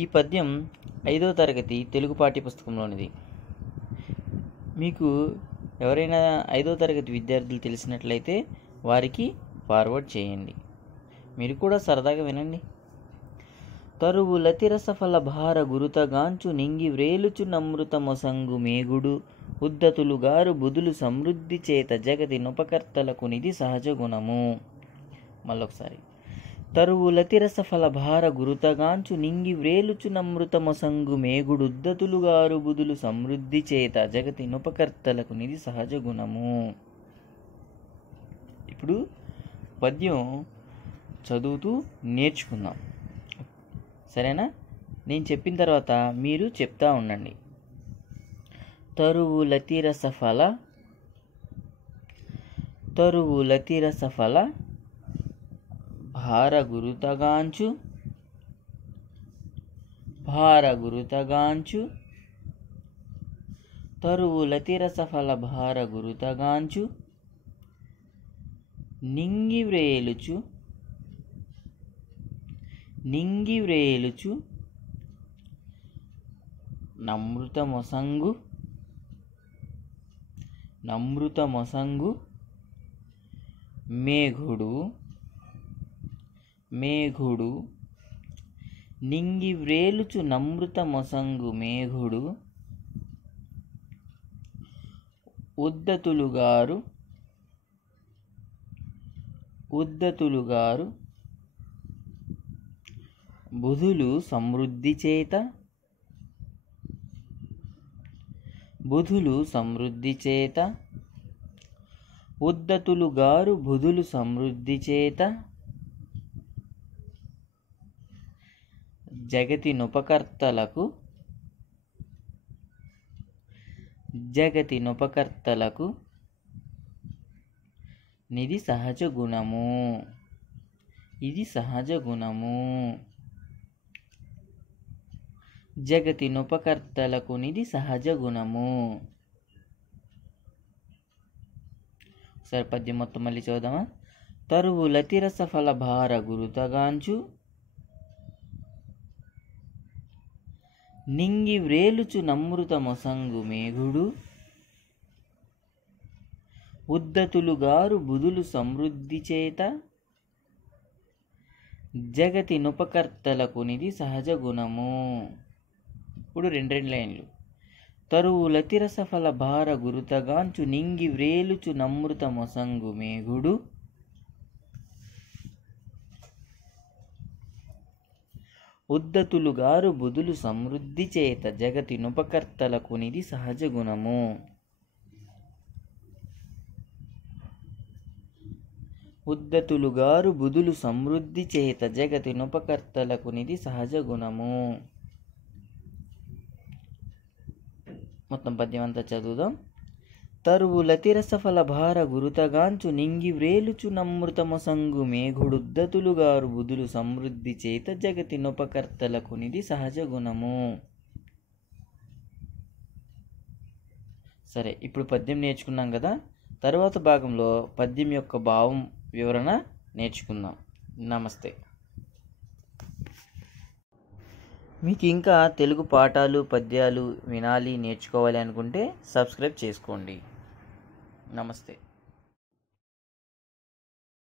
ఈ పద్యం 5వ తరగతి తెలుగు పాఠ్యపుస్తకంలోనిది. మీకు ఎవరైనా 5వ తరగతి విద్యార్థులు తెలిసినట్లయితే వారికి ఫార్వర్డ్ చేయండి. మీరు కూడా సరదాగా వినండి. తరువులతి రసఫల భార గురుతగాంచు నింగి వ్రేలుచు నమృత మొసంగు మేగుడు ఉద్దతులుగారు బుధులు సమృద్ధి చేత జగతి నొపకర్తలకు నిధి సహజ గుణము. మళ్ళొకసారి. తరువులతి రసఫల భార గురుతగాంచు నింగి వ్రేలుచు నమృత మొసంగు మేగుడు ఉద్దతులుగారు బుధులు సమృద్ధి చేత జగతి నొపకర్తలకు నిధి సహజ గుణము. ఇప్పుడు పద్యం చదువుతూ నేర్చుకుందాం, సరేనా? నేను చెప్పిన తర్వాత మీరు చెప్తా ఉండండి. తరువులతి రసఫల భార గురుతగాంచు తరువులతి రసఫల భార గురుతగాంచు నింగి వ్రేలుచు నమృత మొసంగు మేఘుడు నింగి వ్రేలుచు నమృత మొసంగు మేఘుడు ఉద్దతులుగారు బుధులు సమృద్ధి చేత ఉద్దతులుగారు బుధులు సమృద్ధి చేత జగతి నొపకర్తలకు నిధి సహజ గుణము. ఇది సహజ గుణము. జగతి నొపకర్తలకు నిధి సహజ గుణము. సరే, పద్యం మొత్తం మళ్ళీ చూద్దామా? తరువులతి రసఫల భార గురుతగాంచు నింగి వ్రేలుచు నమృత మొసంగు మేఘుడు ఉద్దతులుగారు బుధులు సమృద్ధి చేత జగతి నొపకర్తలకు నిధి సహజ గుణము. ఇప్పుడు రెండు లైన్లు. తరువులతి రసఫల భార గురుతగాంచు నింగి వ్రేలుచు నమృత మొసంగు మేఘుడు ఉద్దతులుగారు బుధులు సమృద్ధి చేత జగతి నొపకర్తలకు నిధి సహజ గుణము. ఉద్దతులుగారు బుధులు సమృద్ధి చేత జగతి నొపకర్తలకు నిధి సహజ గుణము. మొత్తం పద్యం అంతా చదువుదాం. తరువులతి రసఫల భార గురుతగాంచు నింగి వ్రేలుచు నమృత మొసంగు మేఘుడుద్దతులుగారు బుధులు సమృద్ధి చేత జగతి నొపకర్తలకు నిధి సహజ గుణము. సరే, ఇప్పుడు పద్యం నేర్చుకున్నాం కదా. తర్వాత భాగంలో పద్యం యొక్క భావం వివరణ నేర్చుకుందాం. నమస్తే. మీకు ఇంకా తెలుగు పాఠాలు పద్యాలు వినాలి, నేర్చుకోవాలి అనుకుంటే సబ్స్క్రైబ్ చేసుకోండి. నమస్తే.